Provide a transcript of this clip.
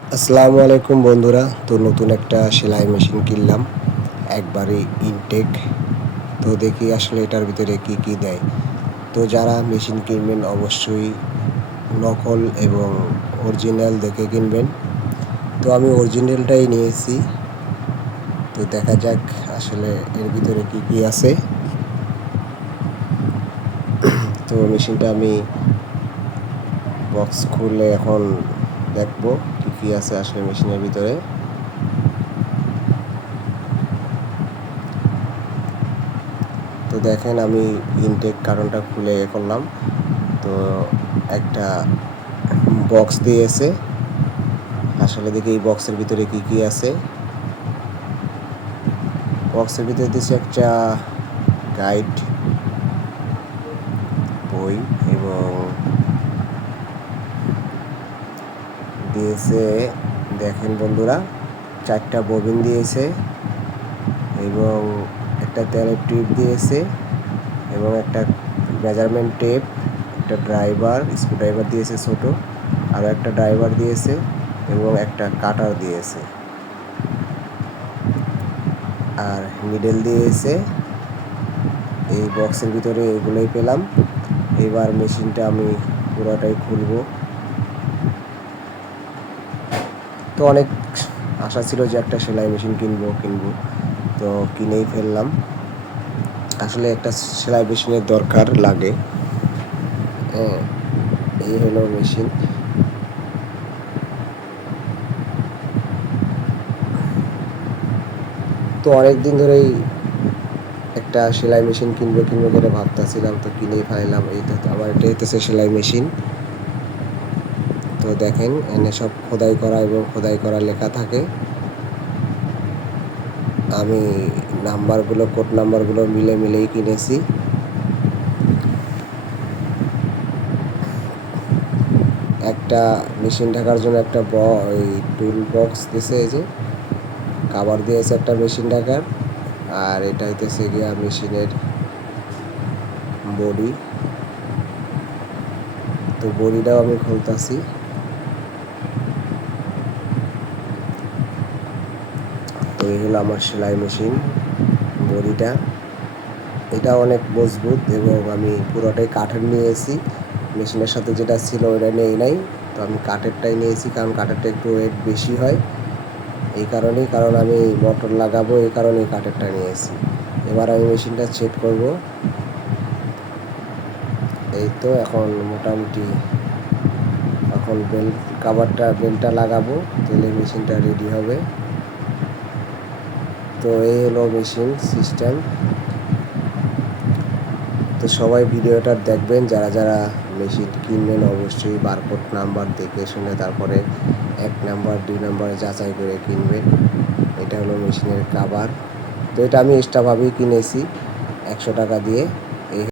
আসসালামু আলাইকুম বন্ধুরা। তো নতুন একটা সেলাই মেশিন কিনলাম, একবারে ইনটেক। তো দেখি আসলে এটার ভিতরে কি কি দেয়। তো যারা মেশিন কিনবেন অবশ্যই নকল এবং অরিজিনাল দেখে কিনবেন। তো আমি অরিজিনালটাই নিয়েছি। তো দেখা যাক আসলে এর ভিতরে কি কি আছে। তো মেশিনটা আমি বক্স খুলে এখন দেখবো কি কি আছে আসলে মেশিনের ভিতরে। তো দেখেন আমি ইনটেক কার্টনটা খুলে করলাম। তো একটা বক্স দিয়েছে। আসলে দেখি এই বক্সের ভিতরে কি কি আছে। বক্সের ভিতরে দিয়েছে একটা গাইড বই এবং দিয়েছে, দেখেন বন্ধুরা, 4টা ববিন দিয়েছে এবং একটা তেলের টিউব দিয়েছে এবং একটা মেজারমেন্ট টেপ, একটা ড্রাইভার, স্ক্রুড্রাইভার দিয়েছে ছোট, আরও একটা ড্রাইভার দিয়েছে এবং একটা কাটার দিয়েছে আর নিডেল দিয়েছে। এই বক্সের ভিতরে এগুলোই পেলাম। এবার মেশিনটা আমি পুরোটাই খুলবো। তো অনেক আশা ছিল যে একটা সেলাই মেশিন কিনবো, তো কিনেই ফেললাম। আসলে একটা সেলাই মেশিনের দরকার লাগে। হ্যাঁ, এই হলো মেশিন। তো অনেক দিন ধরেই একটা সেলাই মেশিন কিনবো করে ভাবতেছিলাম, তো কিনেই ফেললাম। এই তো আমার এটা হইতেছে সেলাই মেশিন। তো দেখেন এনে সব খোদাই করা এবং খোদাই করা লেখা থাকে। আমি কোড নাম্বারগুলো মিলেই কিনেছি। একটা মেশিন ঢাকার জন্য একটা ওই টুল বক্স দিয়েছে, এই যে কাভার দিয়েছে একটা মেশিন ঢাকার। আর এটা হইতেছে গিয়া মেশিনের বডি। তো বডিটাও আমি খুলতাছি। তো এই হলো আমার সেলাই মেশিন বডিটা। এটা অনেক মজবুত এবং আমি পুরোটাই কাঠের নিয়েছি। মেশিনের সাথে যেটা ছিল ওটা নেই নাই, তো আমি কাঠেরটাই নিয়েছি, কারণ কাঠেরটা একটু ওয়েট বেশি হয়। এই কারণেই, কারণ আমি মোটর লাগাবো, এই কারণে কাঠেরটা নিয়েছি। এবার আমি মেশিনটা চেক করব। এই তো এখন মোটামুটি এখন বেলটা লাগাবো, তাহলে মেশিনটা রেডি হবে। তো এই হলো মেশিন সিস্টেম। তো সবাই ভিডিওটা দেখবেন, যারা যারা মেশিন কিনবেন অবশ্যই বারকোড নাম্বার দেখে শুনে তারপরে 1 নাম্বার 2 নাম্বারে যাচাই করে কিনবেন। এটা হলো মেশিনের কাভার। তো এটা আমি এক্সট্রাভাবেই কিনেছি 100 টাকা দিয়ে।